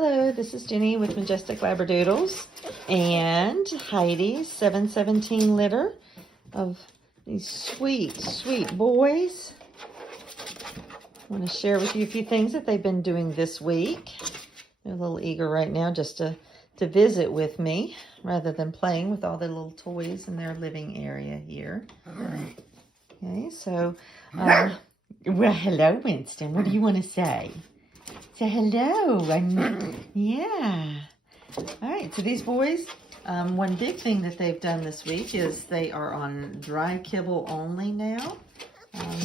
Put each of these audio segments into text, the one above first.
Hello, this is Jenny with Majestic Labradoodles and Heidi's 717 litter of these sweet, sweet boys. I want to share with you a few things that they've been doing this week. They're a little eager right now just to visit with me rather than playing with all their little toys in their living area here. Okay, so, well, hello, Winston. What do you want to say? Say hello. Yeah. All right, so these boys, one big thing that they've done this week is they are on dry kibble only now.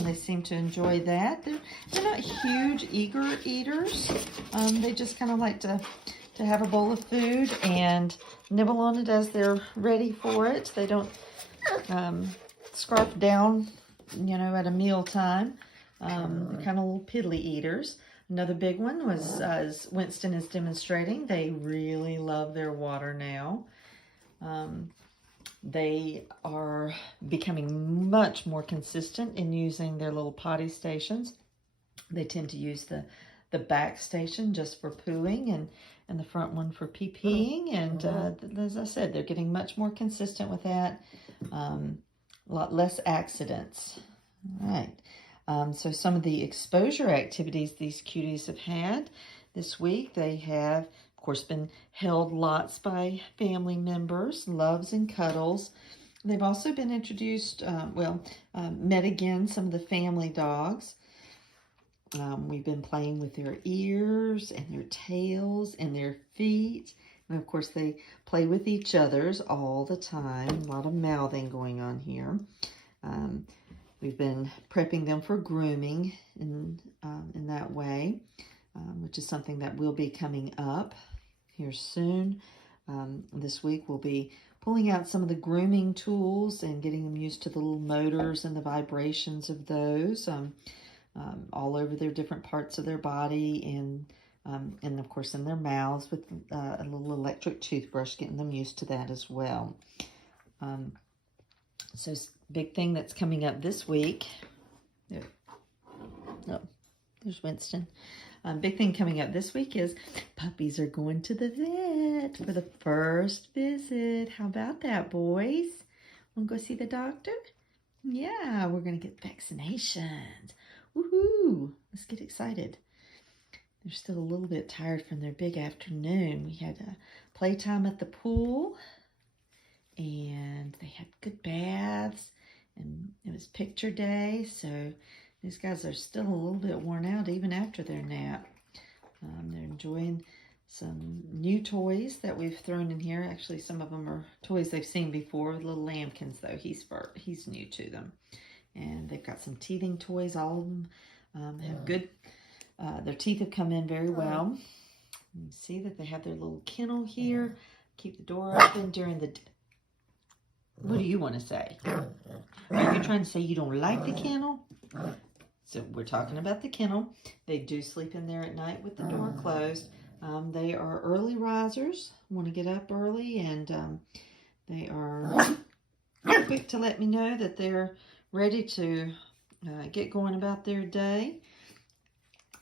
They seem to enjoy that. They're not huge, eager eaters. They just kind of like to have a bowl of food and nibble on it as they're ready for it. They don't scarf down, you know, at a meal time. They're kind of little piddly eaters. Another big one was, as Winston is demonstrating, they really love their water now. They are becoming much more consistent in using their little potty stations. They tend to use the back station just for pooing and the front one for pee-peeing. And as I said, they're getting much more consistent with that. A lot less accidents. All right. So some of the exposure activities these cuties have had this week, they have, of course, been held lots by family members, loves and cuddles. They've also been introduced, met again some of the family dogs. We've been playing with their ears and their tails and their feet. And of course, they play with each other's all the time. A lot of mouthing going on here. We've been prepping them for grooming in that way, which is something that will be coming up here soon. This week we'll be pulling out some of the grooming tools and getting them used to the little motors and the vibrations of those all over their different parts of their body and of course in their mouths with a little electric toothbrush, getting them used to that as well. So big thing that's coming up this week. There's Winston. Big thing coming up this week is puppies are going to the vet for the first visit. How about that, boys? Want to go see the doctor? Yeah, we're going to get vaccinations. Woohoo! Let's get excited. They're still a little bit tired from their big afternoon. We had playtime at the pool. And they had good baths, and it was picture day, so these guys are still a little bit worn out even after their nap. They're enjoying some new toys that we've thrown in here. Actually, some of them are toys they've seen before. Little lambkins, though, he's new to them. And they've got some teething toys. All of them have good, their teeth have come in very well. You see that they have their little kennel here. Keep the door open during the What do you want to say? Are you trying to say you don't like the kennel? So we're talking about the kennel. They do sleep in there at night with the door closed. They are early risers, want to get up early, and they are quick to let me know that they're ready to get going about their day,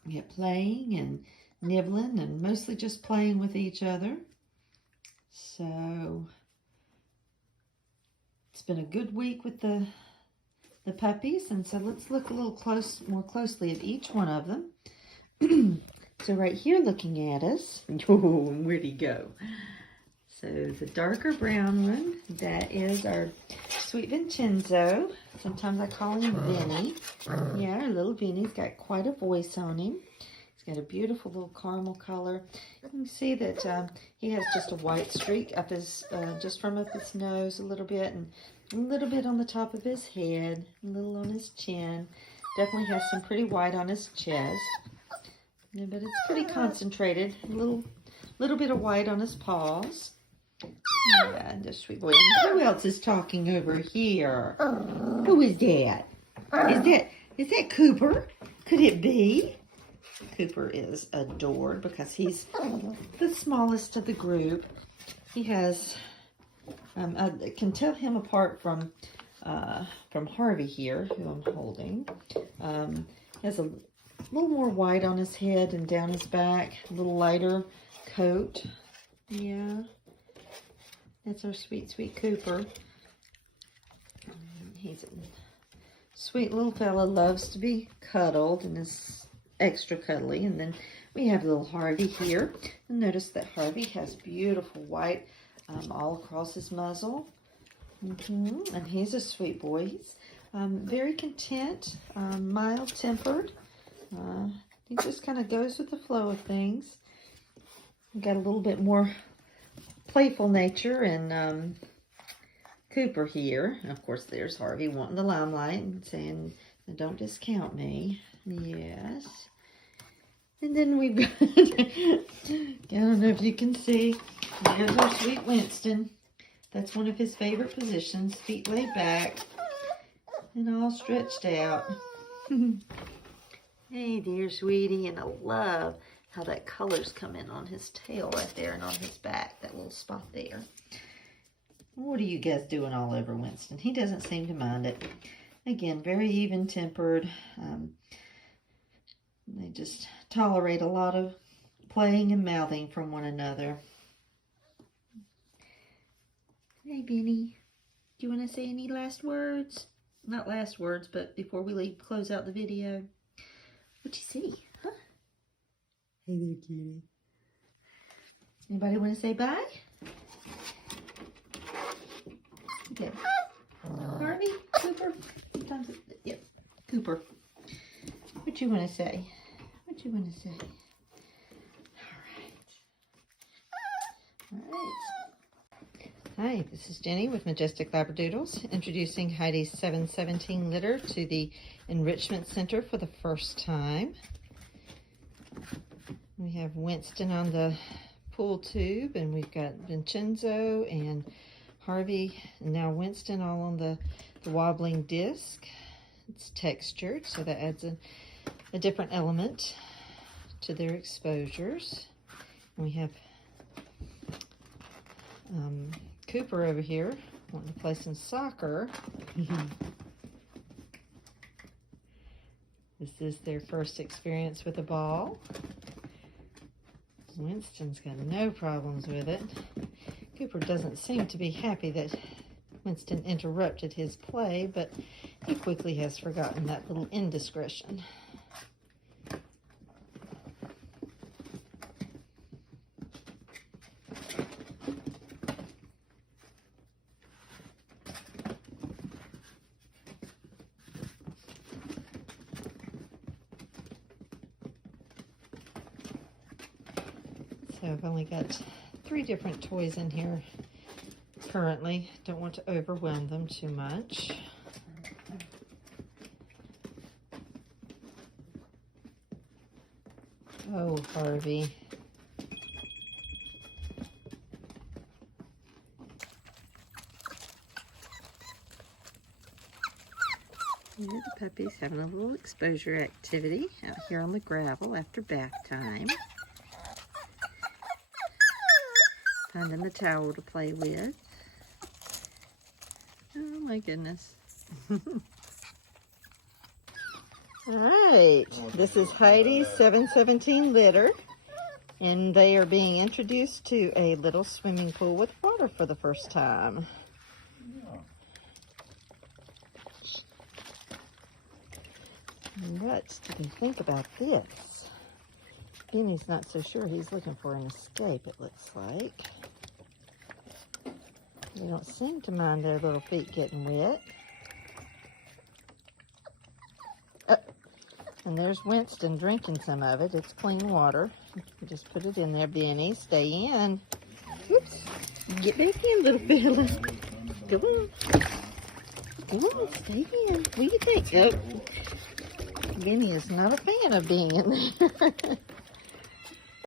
get playing and nibbling, and mostly just playing with each other. So it's been a good week with the puppies, and so let's look a little more closely at each one of them. So right here looking at us, where'd he go? So the darker brown one, that is our sweet Vincenzo. Sometimes I call him Vinny. Yeah, our little Vinny's got quite a voice on him. He's got a beautiful little caramel color. You can see that he has just a white streak up his, just from up his nose a little bit, and a little bit on the top of his head, a little on his chin. Definitely has some pretty white on his chest. Yeah, but it's pretty concentrated. A little bit of white on his paws. Yeah, just sweet boy. And who else is talking over here? Who is that? Is that Cooper? Could it be? Cooper is adored because he's the smallest of the group. He has, I can tell him apart from Harvey here, who I'm holding. He has a little more white on his head and down his back, a little lighter coat. Yeah, that's our sweet, sweet Cooper. He's a sweet little fella, loves to be cuddled and is extra cuddly. And then we have little Harvey here. And notice that Harvey has beautiful white all across his muzzle. And he's a sweet boy. He's very content, mild-tempered. He just kind of goes with the flow of things. We got a little bit more playful nature in Cooper here. And of course, there's Harvey wanting the limelight and saying, "Don't discount me." Yes. And then we've got, I don't know if you can see, there's our sweet Winston. That's one of his favorite positions, feet laid back and all stretched out. Hey dear sweetie, and I love how that color's come in on his tail right there and on his back, that little spot there. What are you guys doing all over Winston? He doesn't seem to mind it. Again, very even-tempered. They just tolerate a lot of playing and mouthing from one another. Hey, Benny. Do you want to say any last words? Not last words, but before we leave, close out the video. What'd you see? Huh? Hey there, cutie. Anybody want to say bye? Okay. Harvey? Cooper? Sometimes yep. Cooper. What you want to say? What you want to say? All right. Hi, this is Jenny with Majestic Labradoodles, introducing Heidi's 717 litter to the Enrichment Center for the first time. We have Winston on the pull tube, and we've got Vincenzo and Harvey, and now Winston all on the wobbling disc. It's textured, so that adds a different element to their exposures. And we have Cooper over here wanting to play some soccer. This is their first experience with a ball. Winston's got no problems with it. Cooper doesn't seem to be happy that Winston interrupted his play, but he quickly has forgotten that little indiscretion. So I've only got 3 different toys in here currently. Don't want to overwhelm them too much. Oh, Harvey. Here the puppy's having a little exposure activity out here on the gravel after bath time. Finding the towel to play with. Oh my goodness. Alright, this is Heidi's 717 litter, and they are being introduced to a little swimming pool with water for the first time. What do they think about this? Benny's not so sure. He's looking for an escape, it looks like. They don't seem to mind their little feet getting wet. Oh, and there's Winston drinking some of it. It's clean water. Just put it in there, Benny. Stay in. Oops. Get back in, little fella. Come on. Come on, stay in. What do you think? Oh. Benny is not a fan of being in there.